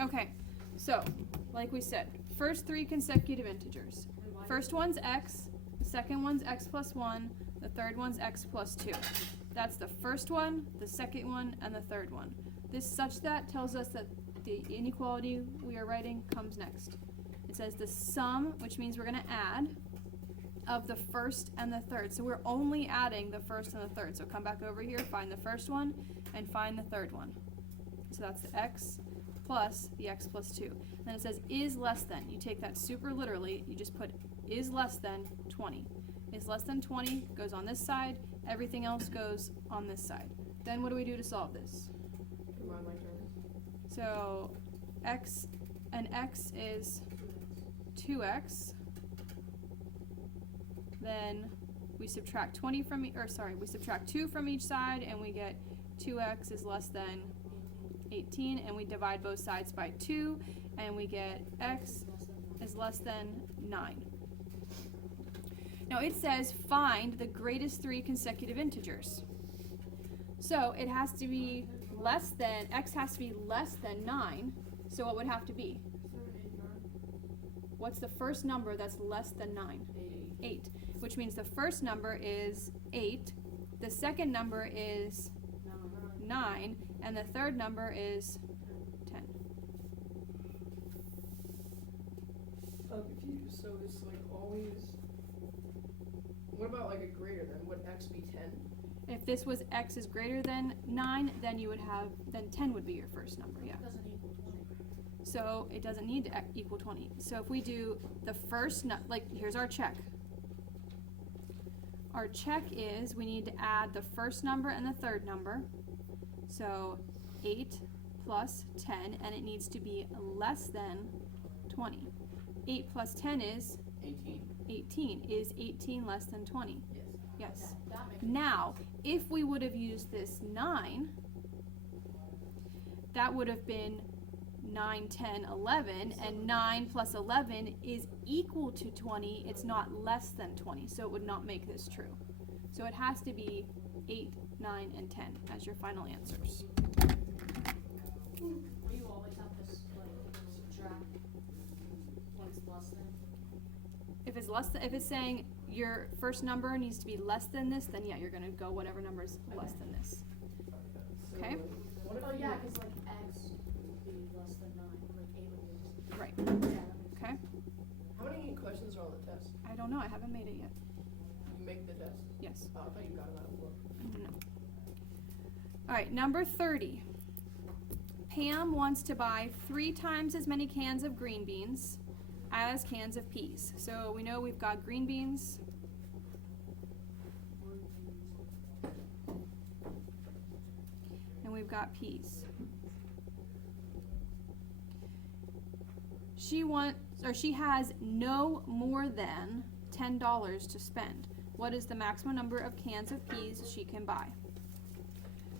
Okay, so, like we said, first three consecutive integers. First one's x, the second one's x plus 1, the third one's x plus 2. That's the first one, the second one, and the third one. This such that tells us that the inequality we are writing comes next. It says the sum, which means we're going to add, of the first and the third. So we're only adding the first and the third. So come back over here, find the first one, and find the third one. So that's the x plus the x plus 2. And then it says is less than. You take that super literally. You just put is less than 20. Is less than 20 goes on this side. Everything else goes on this side. Then what do we do to solve this? Combine my terms. So x and x is 2x. Then we subtract 20 from we subtract 2 from each side, and we get 2x is less than 18, and we divide both sides by 2, and we get x is less than 9. Now it says find the greatest three consecutive integers. So it has to be less than, x has to be less than 9, so what would have to be? What's the first number that's less than 9? 8. Which means the first number is 8, the second number is 9, and the third number is 10. I'm confused. So it's like always. What about like a greater than? Would x be 10? If this was x is greater than 9, then you would have, then 10 would be your first number, yeah. Doesn't equal 20. So it doesn't need to equal 20. So if we do the first, here's our check. Our check is we need to add the first number and the third number. So 8 plus 10, and it needs to be less than 20. 8 plus 10 is? 18. 18. Is 18 less than 20? Yes. Yes. Okay, that makes Now, if we would have used this 9, that would have been 9, 10, 11, and 9 plus 11 is equal to 20. It's not less than 20, so it would not make this true. So it has to be 8, 9, and 10 as your final answers. Do you always have to subtract when it's less than? If it's less than, if it's saying your first number needs to be less than this, then yeah, you're gonna go whatever number is less than this. So Okay. What if Oh you- yeah, because like x would be less than 9, like 8 would be. Right. Yeah, that makes Okay. How many questions are on the test? I don't know. I haven't made it yet. You make the test? Yes. Oh, I thought you got it out of the book. No. All right, number 30. Pam wants to buy 3 times as many cans of green beans as cans of peas. So we know we've got green beans. And we've got peas. She has no more than $10 to spend. What is the maximum number of cans of peas she can buy?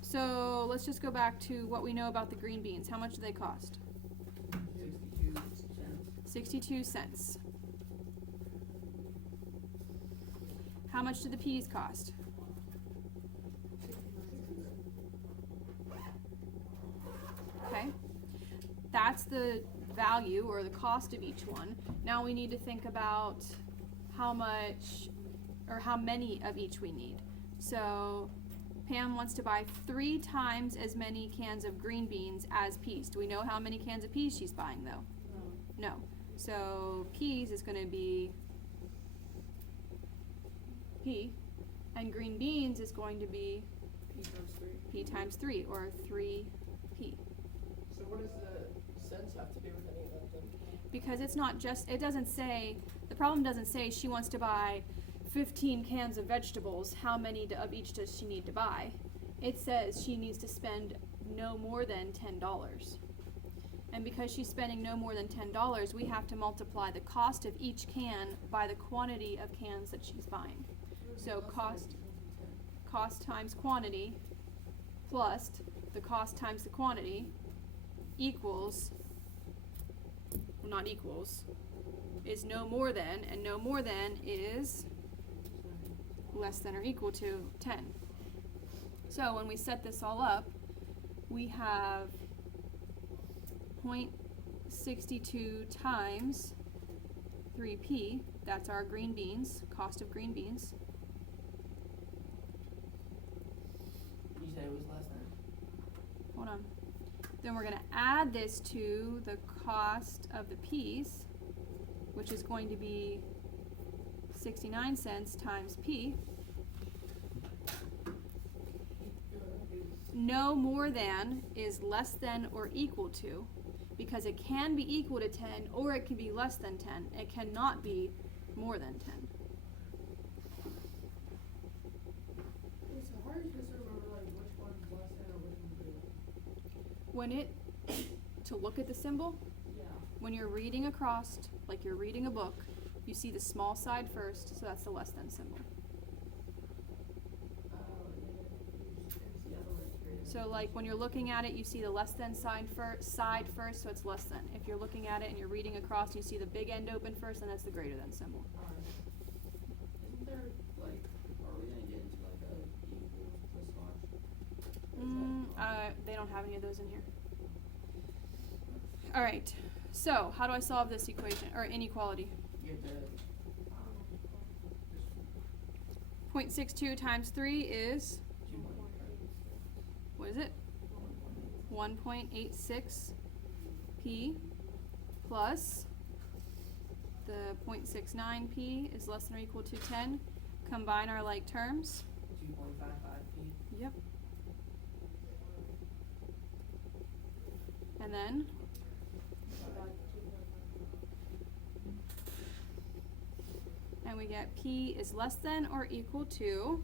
So let's just go back to what we know about the green beans. How much do they cost? 62 cents. How much do the peas cost? Okay. That's the value or the cost of each one. Now we need to think about how much or how many of each we need. So Pam wants to buy 3 times as many cans of green beans as peas. Do we know how many cans of peas she's buying though? No. So peas is going to be P, and green beans is going to be P times 3. P times 3, or 3P. So what does the cents have to do with any of that then? Because it's not just, it doesn't say, the problem doesn't say she wants to buy 15 cans of vegetables, how many of each does she need to buy? It says she needs to spend no more than $10. And because she's spending no more than $10, we have to multiply the cost of each can by the quantity of cans that she's buying. So cost times quantity plus the cost times the quantity equals, well, not equals, is no more than, and no more than is less than or equal to 10. So when we set this all up, we have 62 times 3p, that's our green beans, cost of green beans. You said it was less than. Hold on. Then we're going to add this to the cost of the peas, which is going to be 69 cents times p. No more than is less than or equal to, because it can be equal to 10 or it can be less than 10. It cannot be more than 10. It's hard just to remember like which one's less than or which one's greater. When it, to look at the symbol, Yeah. when you're reading across, like you're reading a book, you see the small side first, so that's the less than symbol. So like when you're looking at it, you see the less than side first, so it's less than. If you're looking at it and you're reading across, you see the big end open first, and that's the greater than symbol. Isn't there, like, are we gonna get into, like, a equals plus watch? They don't have any of those in here. All right. So how do I solve this equation or inequality? You have to, 0.62 times 3 is, 2 point, what is it? 1.86 p plus the 0.69 p is less than or equal to 10. Combine our like terms. 2.55p. Yep. And then and we get p is less than or equal to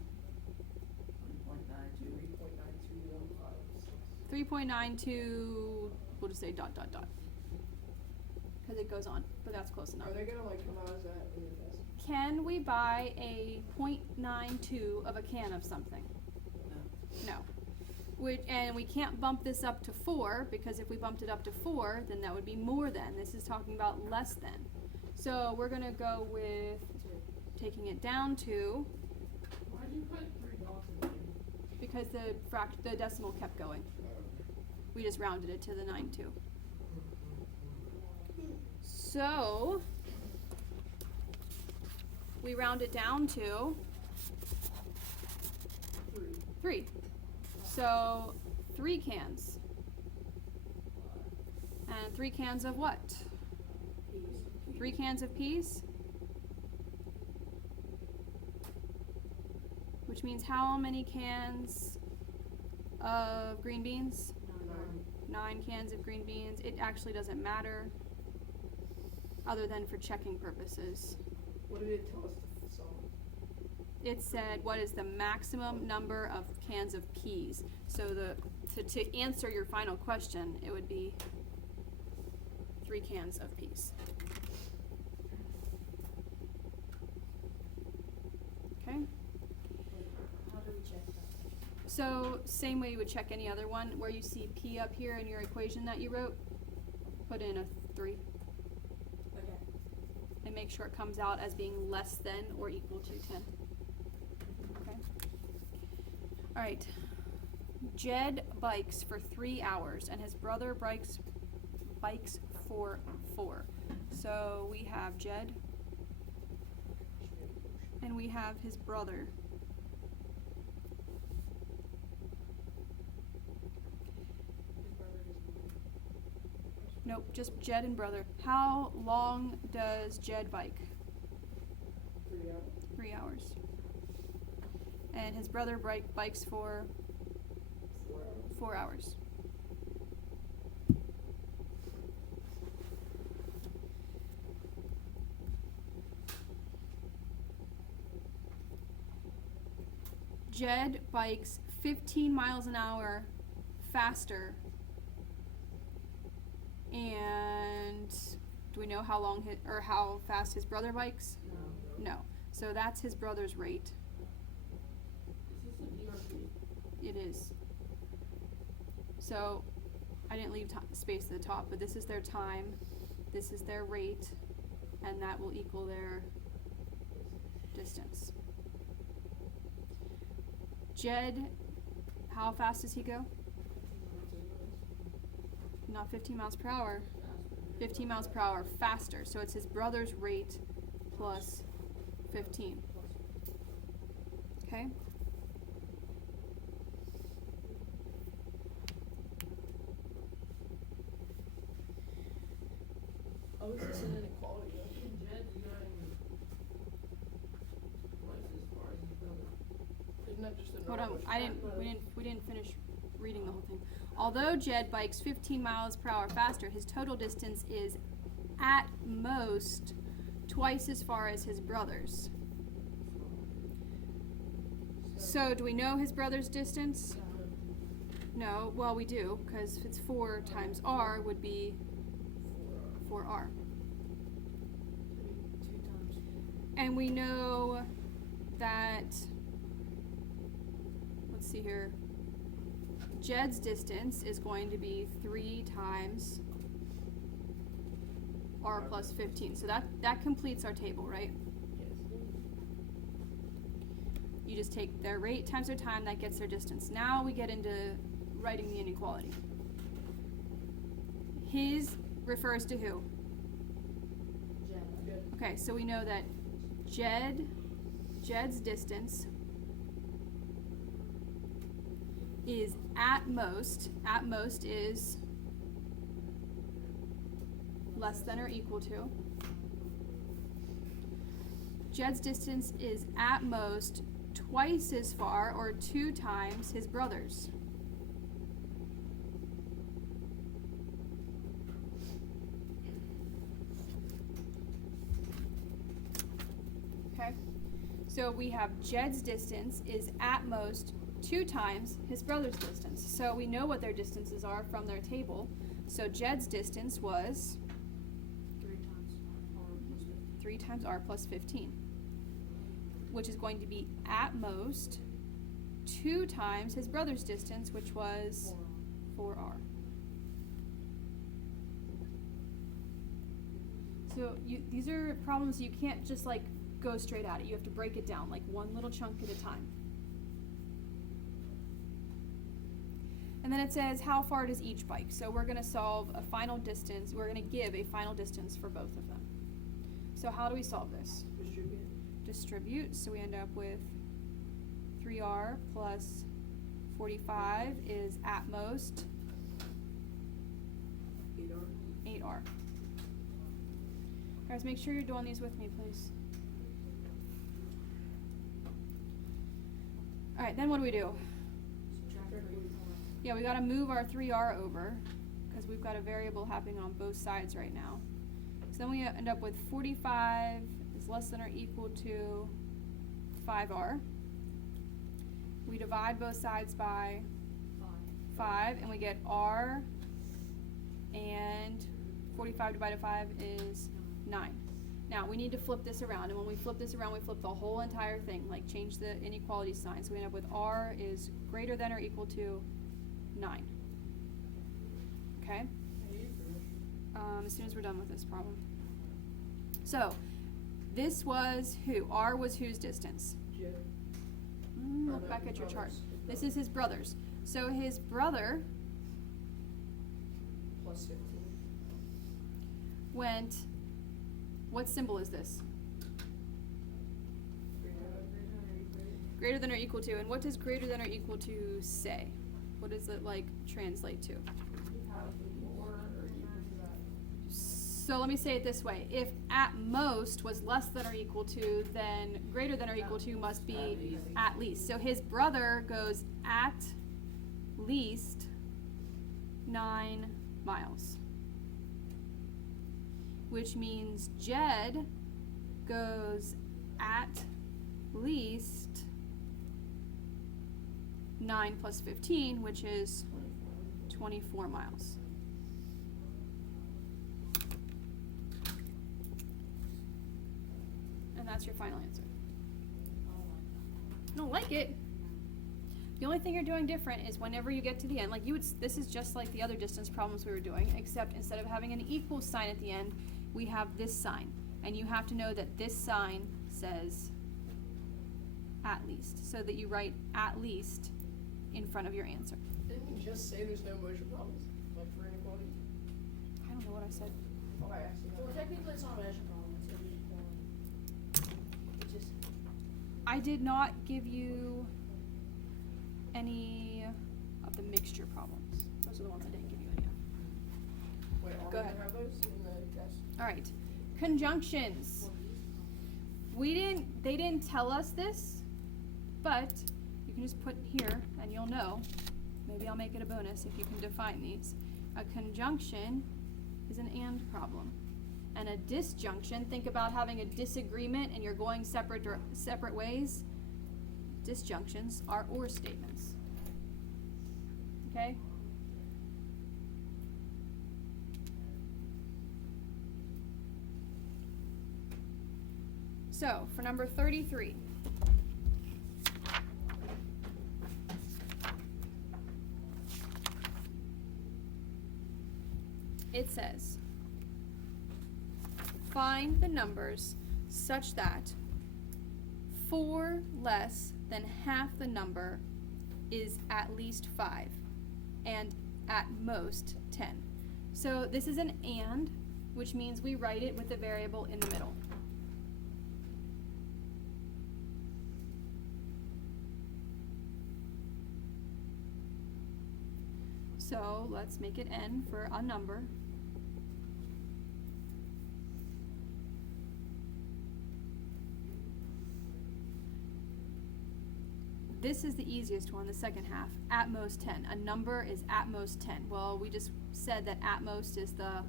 3.92, we'll just say dot dot dot. Because it goes on, but that's close enough. Are they gonna like come out as that in the test? Can we buy a 0.92 of a can of something? No. No. And we can't bump this up to 4, because if we bumped it up to 4, then that would be more than. This is talking about less than. So we're going to go with taking it down to, Why'd you put 3 dots in there? because the decimal kept going. We just rounded it to the 9.2. So we round it down to 3. So 3 cans. And 3 cans of what? 3 cans of peas. Which means how many cans of green beans? 9 cans of green beans. It actually doesn't matter, other than for checking purposes. What did it tell us to solve? It said what is the maximum number of cans of peas. So to answer your final question, it would be 3 cans of peas. Okay? How do we check that? So same way you would check any other one, where you see p up here in your equation that you wrote, put in a 3. Okay. And make sure it comes out as being less than or equal to 10. Okay? Alright. Jed bikes for 3 hours and his brother bikes for 4. So we have Jed and we have his brother. Nope, just Jed and brother. How long does Jed bike? 3 hours. 3 hours. And his brother bikes for 4 hours. 4 hours. Jed bikes 15 miles an hour faster. And do we know how long or how fast his brother bikes? No. No. So that's his brother's rate. Is this a DRP? It is. So I didn't leave space at the top, but this is their time, this is their rate, and that will equal their distance. Jed, how fast does he go? Not 15 miles per hour. 15 miles per hour faster. So it's his brother's rate plus 15. Okay? How is this an inequality though? Jed's going twice as far as his brother. Isn't that just a Hold normal on, we didn't finish reading the whole thing. Although Jed bikes 15 miles per hour faster, his total distance is at most twice as far as his brother's. So do we know his brother's distance? No, well we do, because if it's 4 times r would be 4r. And we know that, let's see here, Jed's distance is going to be 3 times r plus 15. So that completes our table, right? You just take their rate times their time, that gets their distance. Now we get into writing the inequality. His refers to who? Jed. Okay, so we know that Jed's distance is at most is less than or equal to. Jed's distance is at most twice as far or 2 times his brother's. Okay, so we have Jed's distance is at most 2 times his brother's distance. So we know what their distances are from their table. So Jed's distance was 3 times r plus 15, which is going to be at most 2 times his brother's distance, which was 4r. So these are problems you can't just like go straight at it. You have to break it down like one little chunk at a time. And then it says how far does each bike. So we're going to solve a final distance. We're going to give a final distance for both of them. So how do we solve this? Distribute. So we end up with 3r plus 45 is at most 8r. Guys, make sure you're doing these with me, please. Alright, then what do we do? Yeah, we gotta move our 3r over, because we've got a variable happening on both sides right now. So then we end up with 45 is less than or equal to 5r. We divide both sides by 5, and we get r, and 45 divided by 5 is 9. Now, we need to flip this around, and when we flip this around, we flip the whole entire thing, like change the inequality sign. So we end up with r is greater than or equal to 9. Okay? As soon as we're done with this problem. So, this was who? R was whose distance? Look back at your chart. This is his brother's. So his brother Plus 15. went, what symbol is this? Greater than or equal to. And what does greater than or equal to say? What does it like translate to? So let me say it this way. If at most was less than or equal to, then greater than or equal to must be at least. So his brother goes at least 9 miles. Which means Jed goes at least 9 plus 15, which is 24 miles. And that's your final answer. You don't like it? The only thing you're doing different is whenever you get to the end, like this is just like the other distance problems we were doing, except instead of having an equal sign at the end, we have this sign. And you have to know that this sign says at least, so that you write at least in front of your answer. Didn't you just say there's no motion problems? Like for inequality? I don't know what I said. Okay, I see. Well, technically it's not an addition problem, it's inequality. It just, I did not give you any of the mixture problems. Those are the ones I didn't give you any of. Wait, are Go we ahead. gonna have those in the test? Alright. Conjunctions. They didn't tell us this, but you can just put here and you'll know. Maybe I'll make it a bonus if you can define these. A conjunction is an and problem. And a disjunction, think about having a disagreement and you're going separate ways. Disjunctions are or statements. Okay? So, for number 33. It says, find the numbers such that 4 less than half the number is at least 5 and at most 10. So this is an and, which means we write it with the variable in the middle. So let's make it n for a number. This is the easiest one, the second half, at most 10. A number is at most 10. Well, we just said that at most is the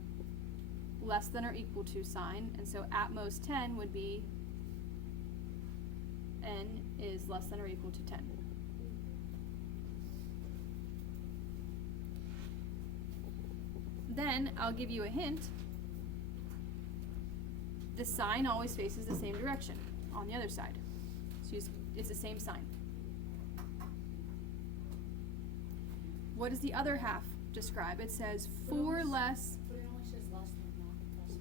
less than or equal to sign, and so at most 10 would be n is less than or equal to 10. Then I'll give you a hint. The sign always faces the same direction on the other side. So it's the same sign. What does the other half describe? It says 4 less. but it only says less than, not less than.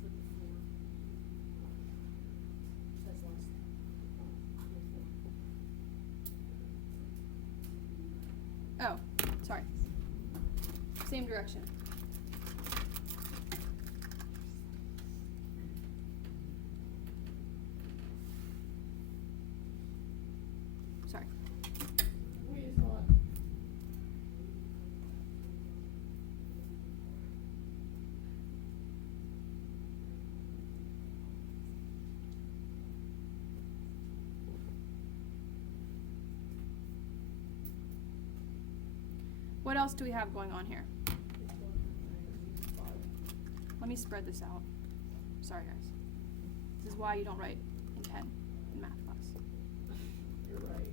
Flip the 4. It says less than. Oh, sorry. Same direction. Sorry. Wait, it's not. What else do we have going on here? Let me spread this out. Sorry, guys. This is why you don't write in pen in math class. You're right.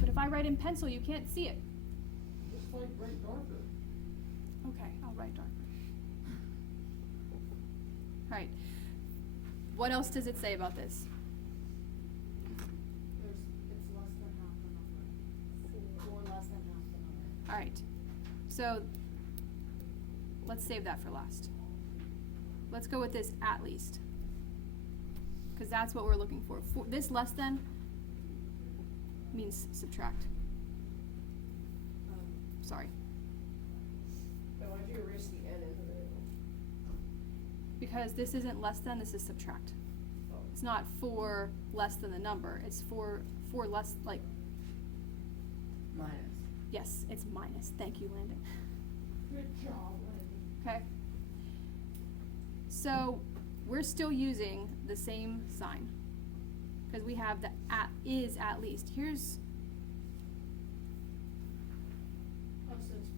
But if I write in pencil, you can't see it. Just like write darker. Okay, I'll write darker. Alright. What else does it say about this? It's less than half the number. 4 less than half the number. Alright. So, let's save that for last. Let's go with this at least. Because that's what we're looking for. This less than means subtract. Sorry. Wait, why'd you erase the n in the middle? Because this isn't less than, this is subtract. Oh. It's not 4 less than the number. It's 4 less, like, Minus. yes, it's minus. Thank you, Landon. Good job, Landon. Okay. So we're still using the same sign because we have the at is at least. Here's Oh, so it's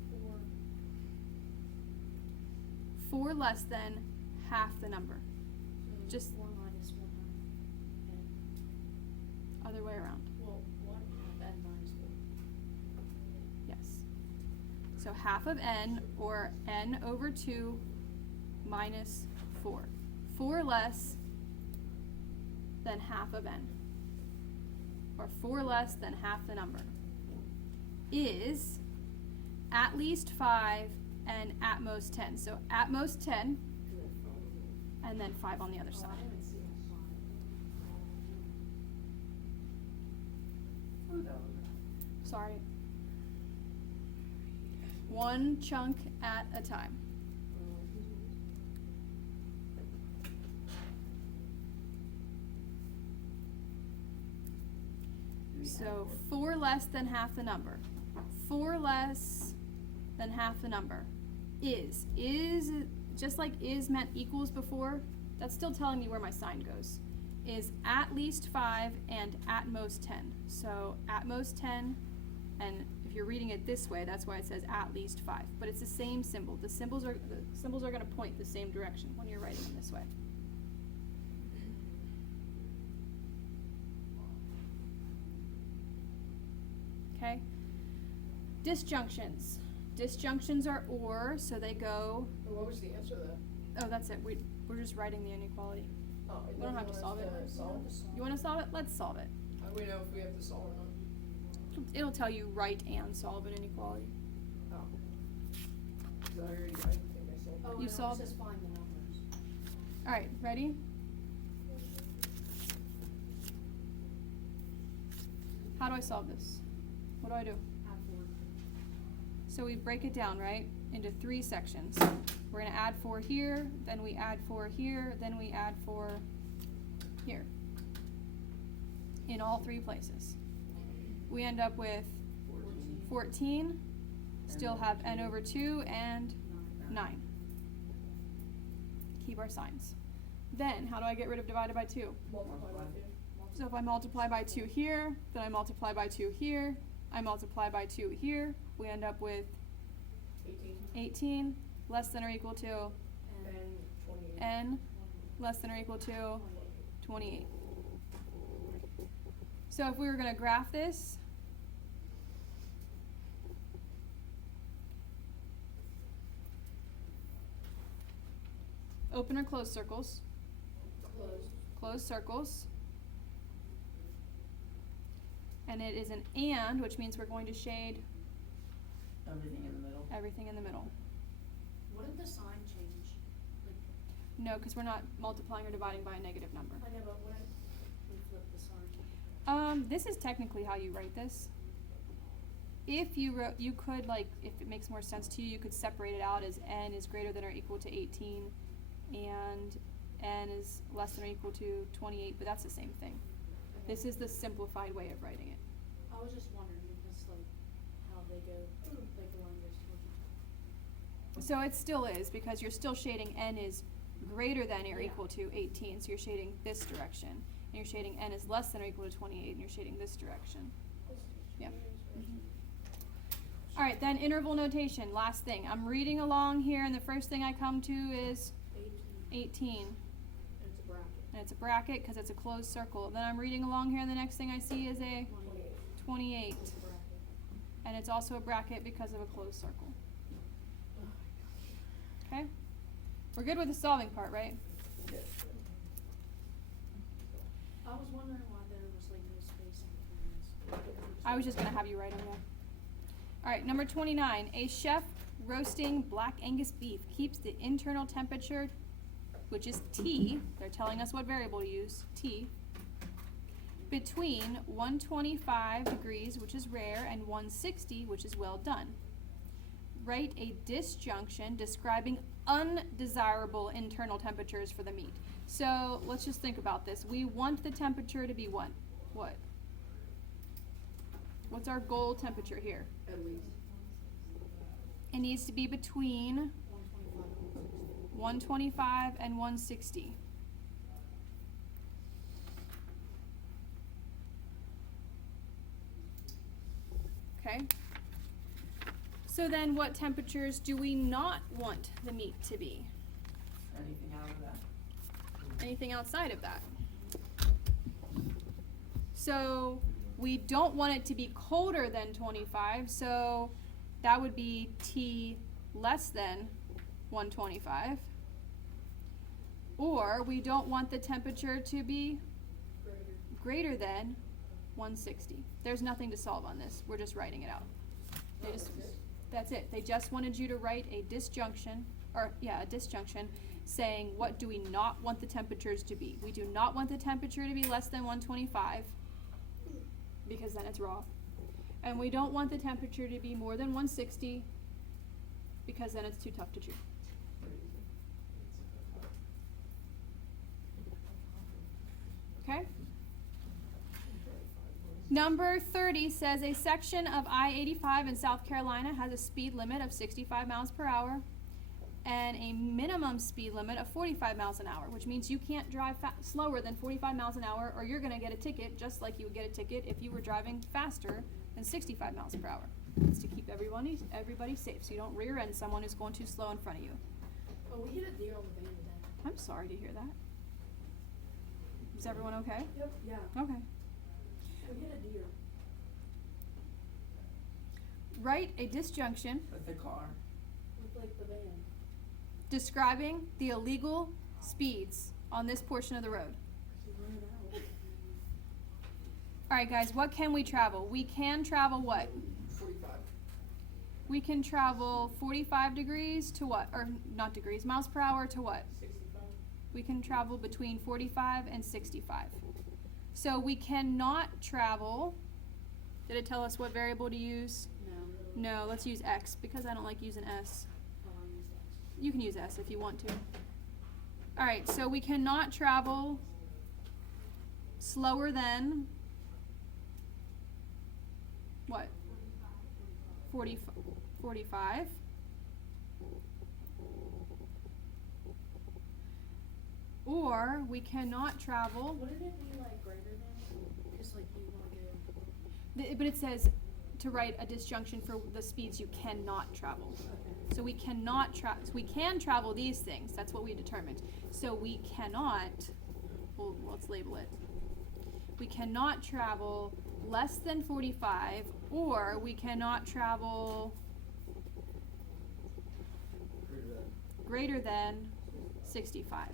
4. 4 less than half the number. So Just 4 minus 1 half. other way around. Well, 1 half n minus 4. Yes. So half of n, or n over 2 minus 4. 4 less than half of n, or 4 less than half the number, is at least 5 and at most 10. So at most 10, and then 5 on the other Oh, side. I haven't seen a 5. Who knows? Sorry. one chunk at a time. So 4 less than half the number. 4 less than half the number. Is just like is meant equals before, that's still telling me where my sign goes. Is at least 5 and at most 10. So at most 10, and if you're reading it this way, that's why it says at least 5. But it's the same symbol. The symbols are going to point the same direction when you're writing them this way. Okay? Disjunctions. Disjunctions are or, so they go. What was the answer though? Oh, that's it. We're just writing the inequality. Oh, We don't have to solve it. You want to solve it? Let's solve it. How do we know if we have to solve or not? It'll tell you write and solve an inequality. Oh. 'Cause I think I solved Oh, it. You it solved says find the numbers. All right, ready? How do I solve this? What do I do? Add 4. So we break it down, right, into 3 sections. We're going to add 4 here, then we add 4 here, then we add 4 here. In all 3 places. We end up with 14, still have n over 2, and 9. Keep our signs. Then, how do I get rid of divided by 2? Multiply by 2. So if I multiply by 2 here, then I multiply by 2 here, I multiply by 2 here, we end up with 18 less than or equal to And 28. n less than or equal to 28. So if we were going to graph this, open or close circles, close circles, and it is an and, which means we're going to shade Everything in the middle. everything in the middle. Wouldn't the sign change? Like, No, because we're not multiplying or dividing by a negative number. I know, but wouldn't we flip the sign? This is technically how you write this. If you wrote, you could, like, if it makes more sense to you, you could separate it out as n is greater than or equal to 18 and n is less than or equal to 28, but that's the same thing. This is the simplified way of writing it. I was just wondering because like how they go, like the line goes towards each other. So it still is, because you're still shading n is greater than or Yeah. equal to 18, so you're shading this direction. And you're shading n is less than or equal to 28, and you're shading this direction. Yep. All right, then interval notation, last thing. I'm reading along here, and the first thing I come to is 18. And it's a bracket. And it's a bracket because it's a closed circle. Then I'm reading along here, and the next thing I see is a 28. It's a bracket. And it's also a bracket because of a closed circle. Okay? We're good with the solving part, right? I was wondering why there was like no space in between this. I was just going to have you write them down. All right, number 29. A chef roasting black Angus beef keeps the internal temperature, which is T, they're telling us what variable to use, T, between 125 degrees, which is rare, and 160, which is well done. Write a disjunction describing undesirable internal temperatures for the meat. So let's just think about this. We want the temperature to be what? What? What's our goal temperature here? At least. It needs to be between 125 125 and 160. and 160. Okay. So then what temperatures do we not want the meat to be? Anything out of that? Anything outside of that? So we don't want it to be colder than 25, so that would be T less than 125. Or we don't want the temperature to be greater than 160. There's nothing to solve on this. We're just writing it out. That's it. They just wanted you to write a disjunction, a disjunction saying what do we not want the temperatures to be. We do not want the temperature to be less than 125 because then it's raw. And we don't want the temperature to be more than 160 because then it's too tough to chew. Okay? Number 30 says a section of I-85 in South Carolina has a speed limit of 65 miles per hour and a minimum speed limit of 45 miles an hour, which means you can't drive slower than 45 miles an hour or you're going to get a ticket just like you would get a ticket if you were driving faster than 65 miles per hour. It's to keep everybody safe so you don't rear end someone who's going too slow in front of you. Oh, we hit a deer on the van today. I'm sorry to hear that. Is everyone okay? Yep. Yeah. Okay. We hit a deer. Write a disjunction With the car. With like the van. describing the illegal speeds on this portion of the road. We run it out. Alright guys, what can we travel? We can travel what? 45. We can travel 45 degrees to what? Or not degrees, miles per hour to what? 65. We can travel between 45 and 65. So we cannot travel, did it tell us what variable to use? No. No, let's use X because I don't like using S. Oh, I used that. You can use S if you want to. Alright, so we cannot travel slower than what? 45. Or we cannot travel, Wouldn't it be like greater than? Because like you want to go. but it says to write a disjunction for the speeds you cannot travel. Okay. So we cannot so we can travel these things, that's what we determined. So we cannot, well, let's label it. We cannot travel less than 45, or we cannot travel greater than 65.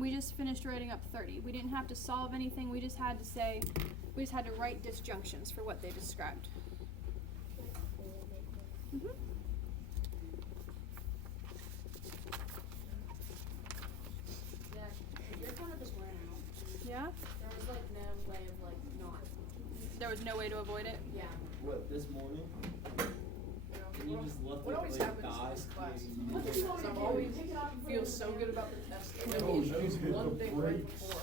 We just finished writing up 30. We didn't have to solve anything, we just had to write disjunctions for what they described. Mm-hmm. Yeah. You're kind of just ran out. Yeah? There was like no way of like not. There was no way to avoid it? Yeah. What, this morning? And you just left What it always like happens the in eyes this class? What clear. did you want So to I'm do? always Pick it up and put feel it so in good there? about the test, and then Oh, we those choose hit one the thing right brakes. before,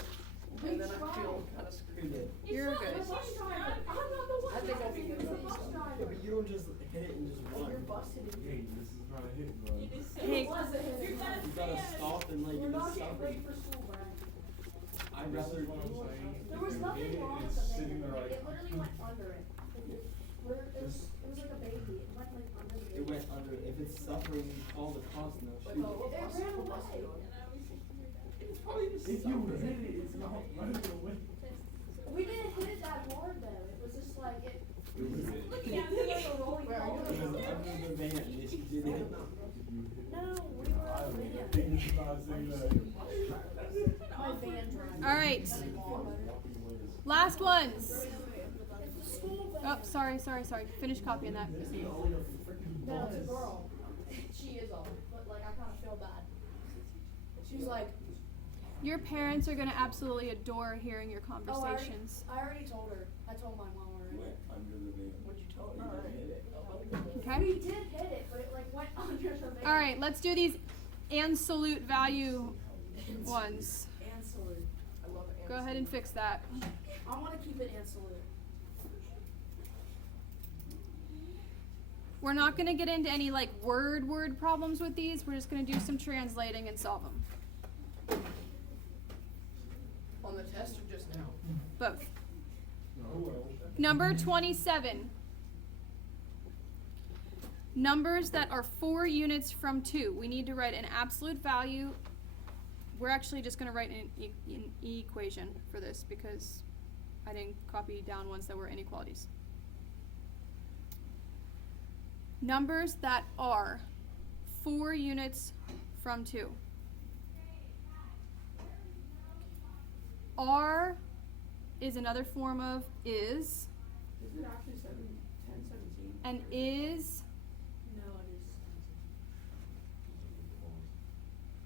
We and then I tried. feel kind of Who screwed. did? You're good. I'm not the one. I think I'll be good You're at the this bus stuff. driver. Yeah, but you don't just hit it and just run. You're busted. Hey, this is not a hit and run. Hey. It wasn't. You gotta stop and like We're just not stop getting ready it. for school, Brad. I'd This rather is what I'm saying. There was If you nothing hit it, wrong with it's the sitting baby. there like. It literally went under it. It was like a baby. It went like under the baby. It went under. If it's suffering, call the cops now. Like, Shoot. oh, It bus- ran what bus away. you on? It's probably just If you suffering. hit it, it's not running away. We didn't hit it that hard though. It was just like it. It was it. It did like a rolling Where are you? ball. It was under the van. Yes, you did it. Did you hit it? No, we were I on the don't van. think it's not saying that. My van driver. Alright, Walking away is- last ones. It's the school van. Oh, sorry. Finish copying that. No, it's a girl. She is old, but like I kind of feel bad. She's like, Your parents are going to absolutely adore hearing your conversations. I already told her. I told my mom already. Went under the van. What'd you tell her? You didn't hit it. Okay? We did hit it, but it like went under the van. Alright, let's do these absolute value ones. And salute. I love it. Go ahead and fix that. I want to keep it and salute. We're not going to get into any like word problems with these. We're just going to do some translating and solve them. On the test or just now? Both. Oh, well. Number 27. Numbers that are 4 units from 2. We need to write an absolute value. We're actually just going to write an equation for this because I didn't copy down ones that were inequalities. Numbers that are 4 units from 2. R is another form of is, Is it actually 10, 17? and is No, it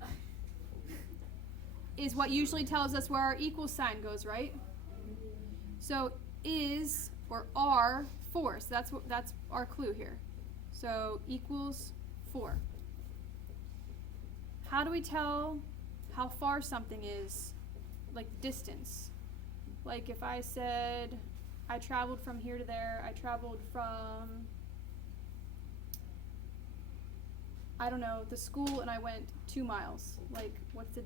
is. is what usually tells us where our equal sign goes, right? So is or are 4. So that's our clue here. So equals 4. How do we tell how far something is, like distance? Like if I said I traveled from here to there, I traveled from, I don't know, the school, and I went 2 miles. Like, what's the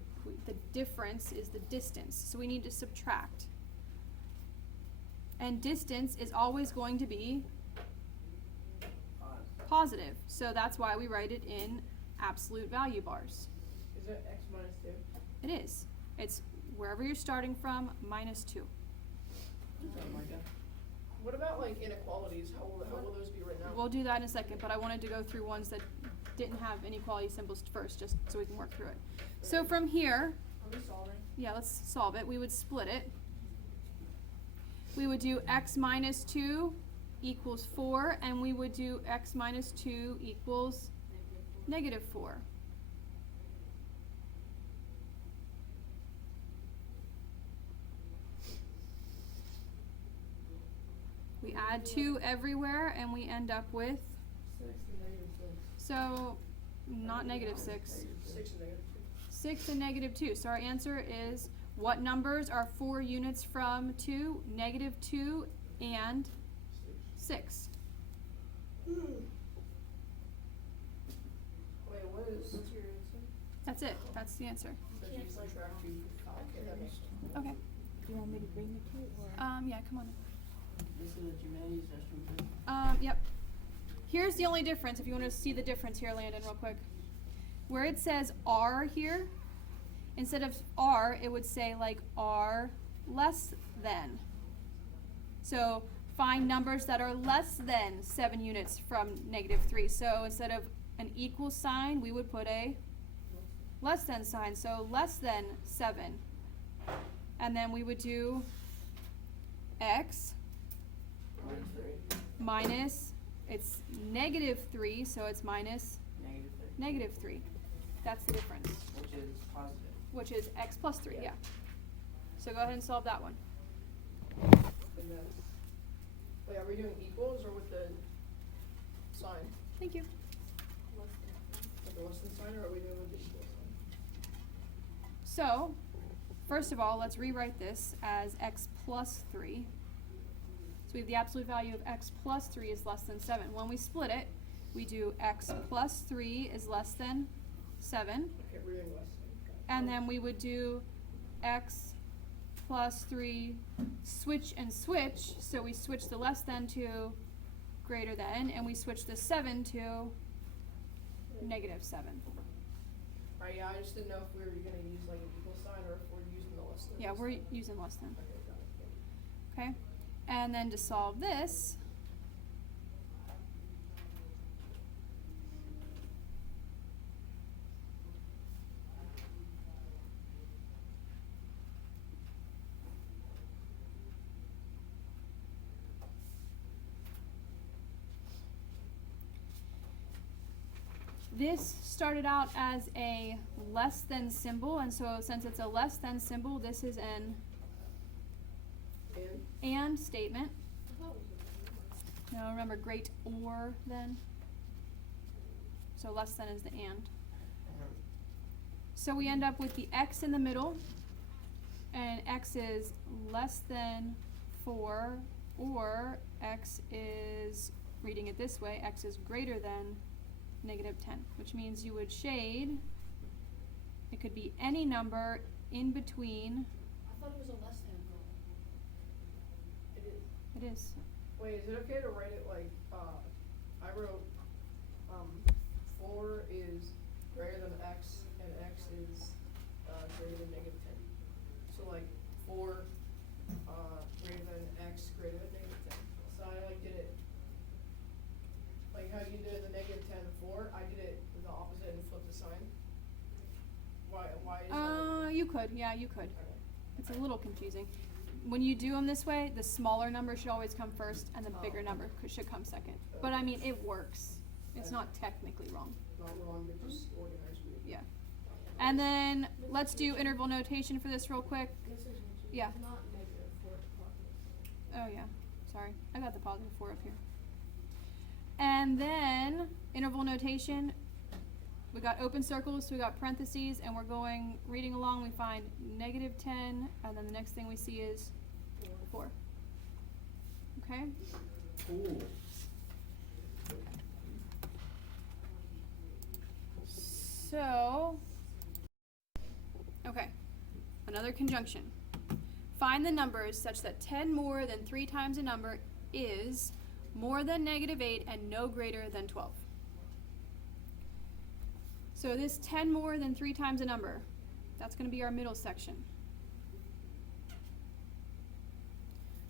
difference is the distance. So we need to subtract. And distance is always going to be positive. So that's why we write it in absolute value bars. Is it x minus 2? It is. It's wherever you're starting from minus 2. Something like that. What about like inequalities? How will those be written out? We'll do that in a second, but I wanted to go through ones that didn't have inequality symbols first, just so we can work through it. So from here, Are we solving? yeah, let's solve it. We would split it. We would do x minus 2 equals 4, and we would do x minus 2 equals negative 4. We add 2 everywhere, and we end up with, 6 and negative 6. so, not negative 6. 6 and negative 6 and negative 2. So our answer is, what numbers are 4 units from 2? Negative 2 and 6. Wait, what's your answer? That's it. That's the answer. So if you subtract 2, okay, that makes sense. Okay. Do you want me to bring the two or? Yeah, come on. This is a humanities session. Yep. Here's the only difference, if you want to see the difference here, Landon, real quick. Where it says R here, instead of R, it would say like R less than. So find numbers that are less than 7 units from negative 3. So instead of an equal sign, we would put a less than sign. So less than 7. And then we would do x Minus 3. minus, it's negative 3, so it's minus Negative 3. negative 3. That's the difference, Which is positive. which is x plus 3, yeah. So go ahead and solve that one. And then, wait, are we doing equals or with the sign? Thank you. With the less than sign, or are we doing with the equal sign? So, first of all, let's rewrite this as x plus 3. So we have the absolute value of x plus 3 is less than 7. When we split it, we do x plus 3 is less than 7. Okay, we're doing less than. And then we would do x plus 3, switch and switch. So we switch the less than to greater than, and we switch the 7 to negative 7. Alright, yeah, I just didn't know if we were gonna use like an equal sign or if we're using the less than. Yeah, this we're time. using less than. Okay, got it. Okay? And then to solve this, this started out as a less than symbol, and so since it's a less than symbol, this is an and statement. Now remember great or then. So less than is the and. So we end up with the x in the middle, and x is less than 4, or x is, reading it this way, x is greater than negative 10, which means you would shade, it could be any number in between. I thought it was a less than. It is. It is. Wait, is it okay to write it like, I wrote, 4 is greater than x, and x is, greater than negative 10. So like, 4, greater than x, greater than negative 10. So I like did it, like how you did the negative 10 and 4, I did it the opposite and flipped the sign. Why is that? You could, yeah, you could. Okay. It's a little confusing. When you do them this way, the smaller number should always come first, and the bigger number should come second. But I mean, it works. It's not technically wrong. Not wrong, but just organized weird. Yeah. And And then let's do interval notation for this real quick. This is Yeah. not negative for positive. Oh yeah, sorry. I got the positive 4 up here. And then interval notation, we got open circles, so we got parentheses, and we're going, reading along, we find -10, and then the next thing we see is 4. Okay? Cool. So, okay, another conjunction. Find the numbers such that 10 more than 3 times a number is more than -8 and no greater than 12. So this 10 more than 3 times a number, that's going to be our middle section.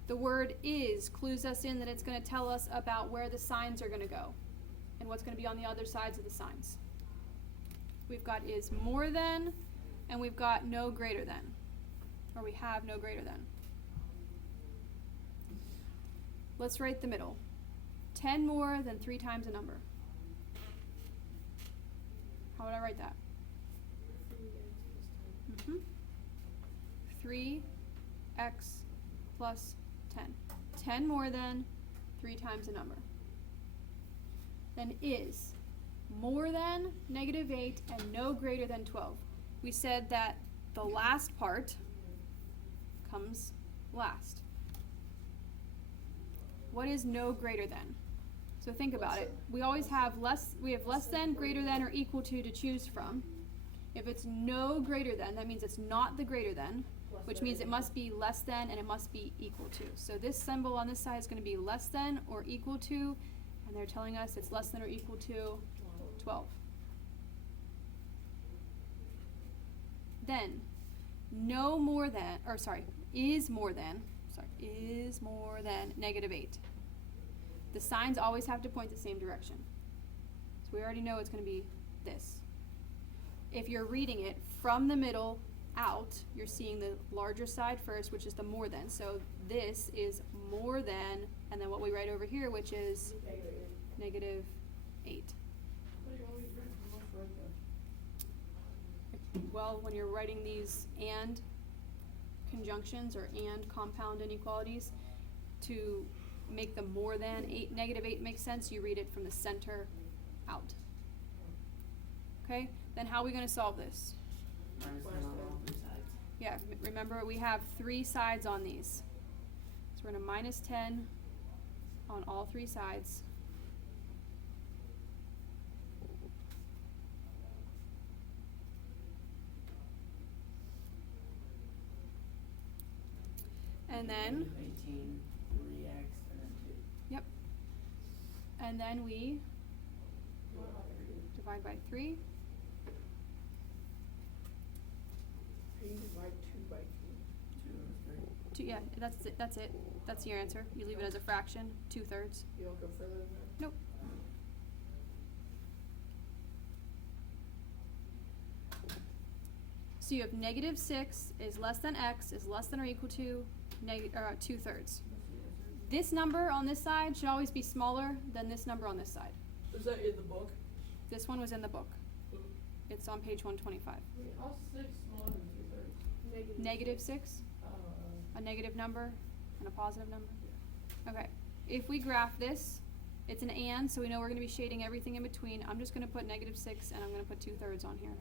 The word is clues us in that it's going to tell us about where the signs are going to go and what's going to be on the other sides of the signs. We've got is more than, and we've got no greater than, or we have no greater than. Let's write the middle. 10 more than 3 times a number. How would I write that? 3x plus 10. 10 more than 3 times a number. Then is more than -8 and no greater than 12. We said that the last part comes last. What is no greater than? So think about it. We always have less than, greater than, or equal to choose from. If it's no greater than, that means it's not the greater than, which means it must be less than and it must be equal to. So this symbol on this side is going to be less than or equal to, and they're telling us it's less than or equal to 12. Then, no more than, or sorry, is more than -8. The signs always have to point the same direction. So we already know it's going to be this. If you're reading it from the middle out, you're seeing the larger side first, which is the more than. So this is more than, and then what we write over here, which is -8. Well, when you're writing these and conjunctions or and compound inequalities, to make the more than -8 make sense, you read it from the center out. Okay? Then how are we going to solve this? Minus 10 on all 3 sides. Yeah, remember we have 3 sides on these. So we're going to -10 on all 3 sides. And then, -18, 3x, and then 2. yep. And then we divide by 3. Can you divide 2 by 3? 2 and 3. Yeah, that's it. That's your answer. You leave it as a fraction, 2/3. You don't go further than that? Nope. So you have -6 is less than x is less than or equal to 2/3. This number on this side should always be smaller than this number on this side. Is that in the book? This one was in the book. It's on page 125. Wait, how's 6 smaller than 2/3? -6, a negative number and a positive number. Okay, if we graph this, it's an and, so we know we're going to be shading everything in between. I'm just going to put -6 and I'm going to put 2/3 on here.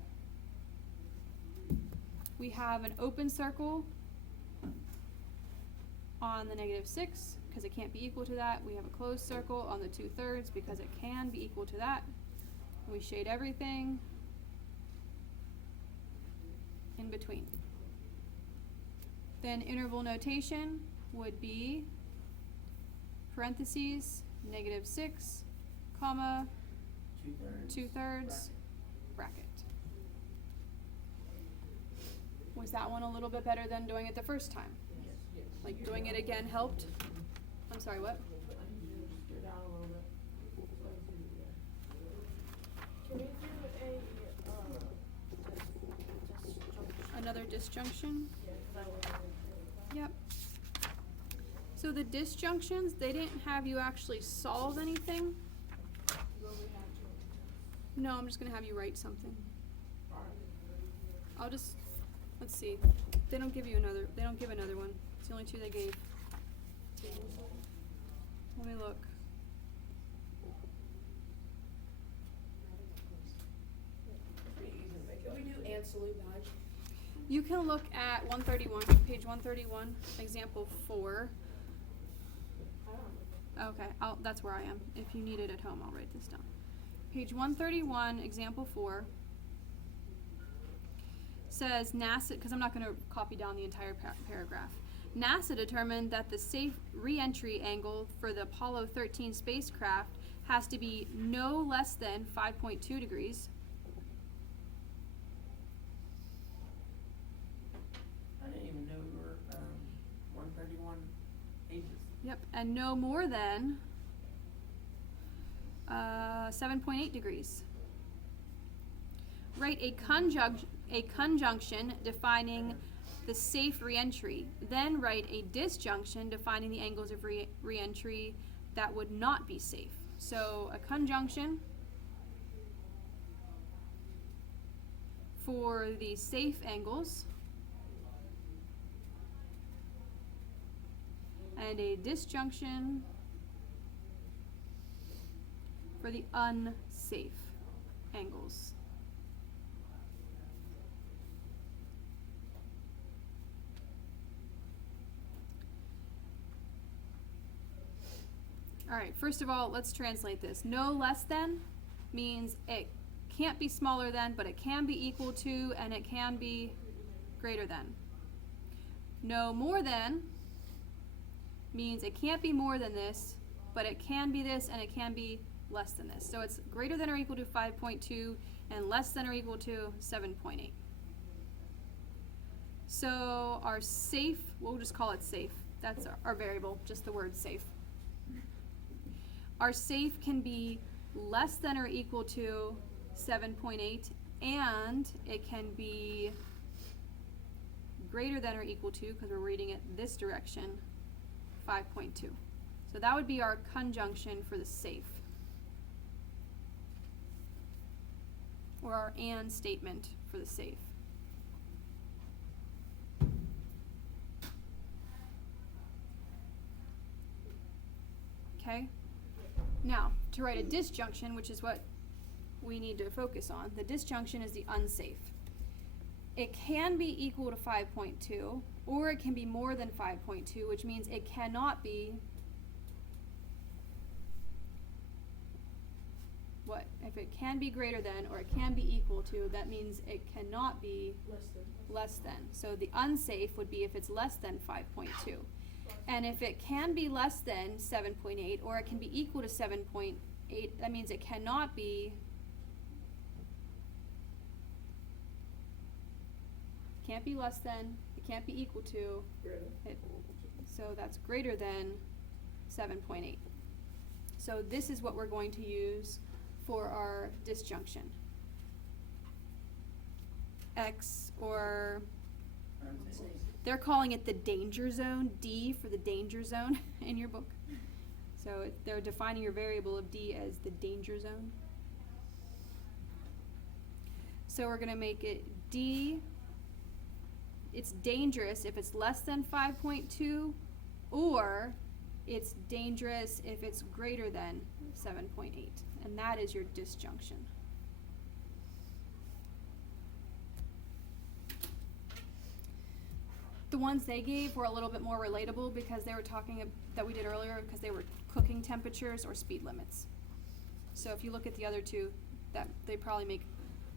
We have an open circle on the -6 because it can't be equal to that. We have a closed circle on the 2/3 because it can be equal to that. And we shade everything in between. Then interval notation would be parentheses, -6, comma, 2/3. 2/3, bracket. Was that one a little bit better than doing it the first time? Yes. Yes. Like doing it again helped? I'm sorry, what? I need you to just go down a little bit. So I can see it again. Can we do Another disjunction? a, Yep. So the disjunctions, they didn't have you actually solve anything. No, I'm just gonna have you write something. Alright. I'll just, let's see. They don't give another one. It's the only two they gave. Let me look. Pretty easy to make. Can we do and salute badge? You can look at 131, page 131, example 4. Okay, that's where I am. If you need it at home, I'll write this down. Page 131, example 4 says NASA, because I'm not going to copy down the entire paragraph. NASA determined that the safe re-entry angle for the Apollo 13 spacecraft has to be no less than 5.2 degrees. I didn't even know we were, 131 pages. Yep, and no more than 7.8 degrees. Write a conjunction defining the safe reentry. Then write a disjunction defining the angles of reentry that would not be safe. So a conjunction for the safe angles and a disjunction for the unsafe angles. Alright, first of all, let's translate this. No less than means it can't be smaller than, but it can be equal to, and it can be greater than. No more than means it can't be more than this, but it can be this, and it can be less than this. So it's greater than or equal to 5.2 and less than or equal to 7.8. So our safe, we'll just call it safe. That's our variable, just the word safe. Our safe can be less than or equal to 7.8, and it can be greater than or equal to, because we're reading it this direction, 5.2. So that would be our conjunction for the safe, or our and statement for the safe. Okay? Now, to write a disjunction, which is what we need to focus on, the disjunction is the unsafe. It can be equal to 5.2, or it can be more than 5.2, which means it cannot be what? If it can be greater than, or it can be equal to, that means it cannot be less than. So the unsafe would be if it's less than 5.2. And if it can be less than 7.8, or it can be equal to 7.8, that means it cannot be, can't be less than, it can't be equal to, so that's greater than 7.8. So this is what we're going to use for our disjunction. X, or they're calling it the danger zone, D for the danger zone in your book. So they're defining your variable of D as the danger zone. So we're going to make it D, it's dangerous if it's less than 5.2, or it's dangerous if it's greater than 7.8. And that is your disjunction. The ones they gave were a little bit more relatable because they were talking that we did earlier, because they were cooking temperatures or speed limits. So if you look at the other two, that they probably make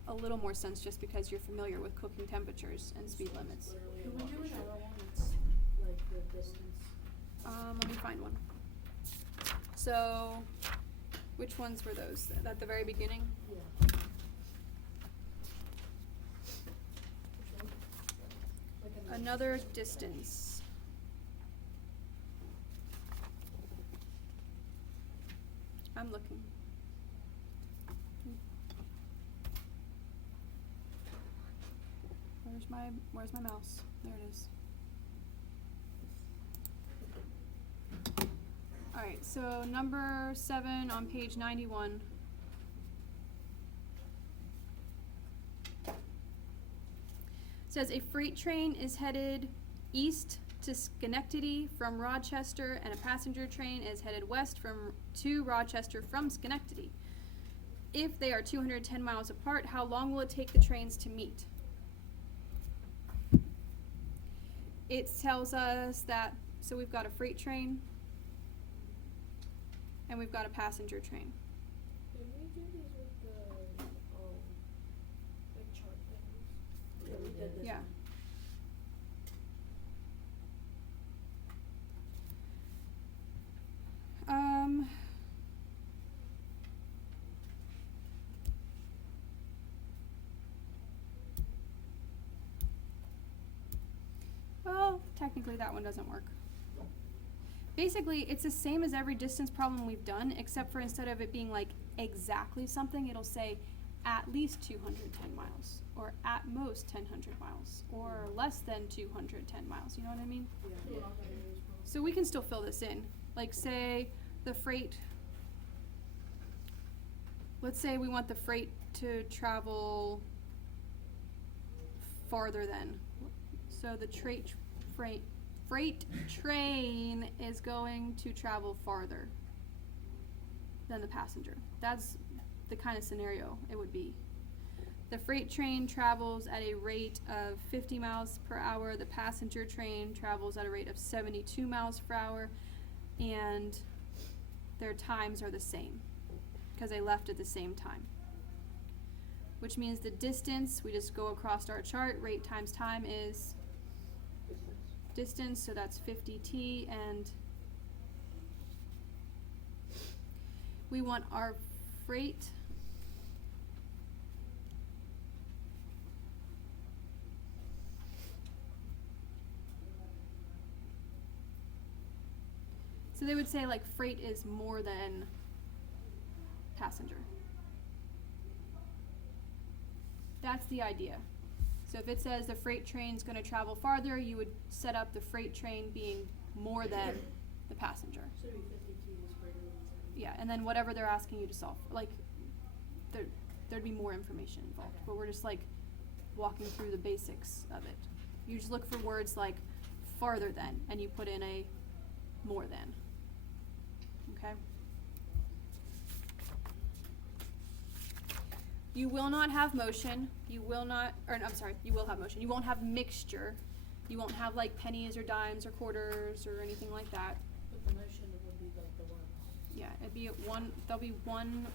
a little more sense just because you're familiar with cooking temperatures and speed limits. Can we do another one that's like the distance? Let me find one. So, which ones were those? At the very beginning? Yeah. Another distance. I'm looking. Where's my mouse? There it is. Alright, so number 7 on page 91. Says a freight train is headed east to Schenectady from Rochester, and a passenger train is headed west to Rochester from Schenectady. If they are 210 miles apart, how long will it take the trains to meet? It tells us that, so we've got a freight train and we've got a passenger train. Did we do these with the, like chart things? Yeah, we did this. Yeah. Well, technically that one doesn't work. Basically, it's the same as every distance problem we've done, except for instead of it being like exactly something, it'll say at least 210 miles, or at most 1,000 miles, or less than 210 miles, you know what I mean? Yeah. So we can still fill this in. Like say the freight, let's say we want the freight to travel farther than. So the freight train is going to travel farther than the passenger. That's the kind of scenario it would be. The freight train travels at a rate of 50 miles per hour. The passenger train travels at a rate of 72 miles per hour, and their times are the same because they left at the same time. Which means the distance, we just go across our chart, rate times time is distance, so that's 50t, and we want our freight so they would say like freight is more than passenger. That's the idea. So if it says the freight train's going to travel farther, you would set up the freight train being more than the passenger. So 50 T is greater than 70. Yeah, and then whatever they're asking you to solve, like there'd be more information involved, Okay. but we're just like walking through the basics of it. You just look for words like farther than, and you put in a more than. Okay? You will not have motion. You will not, or I'm sorry, you will have motion. You won't have mixture. You won't have like pennies or dimes or quarters or anything like that. But the motion would be like the one. Yeah, it'd be there'll be one,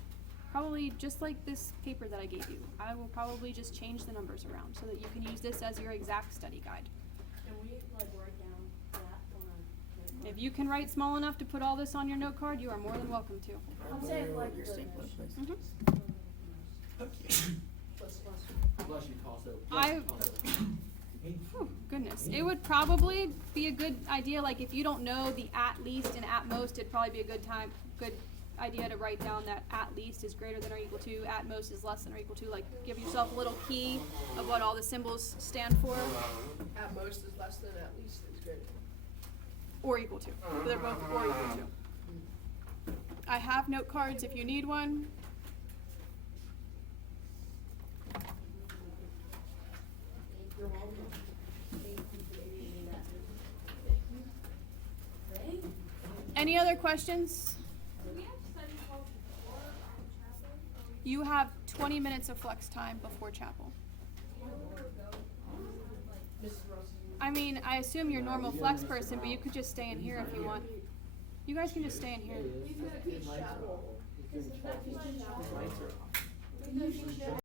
probably just like this paper that I gave you. I will probably just change the numbers around so that you can use this as your exact study guide. Can we like write down that on our note card? If you can write small enough to put all this on your note card, you are more than welcome to. I'm saying like the Mhm. Bless you, Costa. Oh, goodness. It would probably be a good idea, like if you don't know the at least and at most, it'd probably be a good idea to write down that at least is greater than or equal to, at most is less than or equal to, like give yourself a little key of what all the symbols stand for, At most is less than, at least is greater than. or equal to. They're both or equal to. I have note cards if you need one. You're welcome. Any other questions? Do we have study hall before chapel? You have 20 minutes of flex time before chapel. Mrs. Russell. I mean, I assume you're a normal flex person, but you could just stay in here if you want. You guys can just stay in here. He's gonna teach chapel. Because if that's my job. He's gonna teach chapel.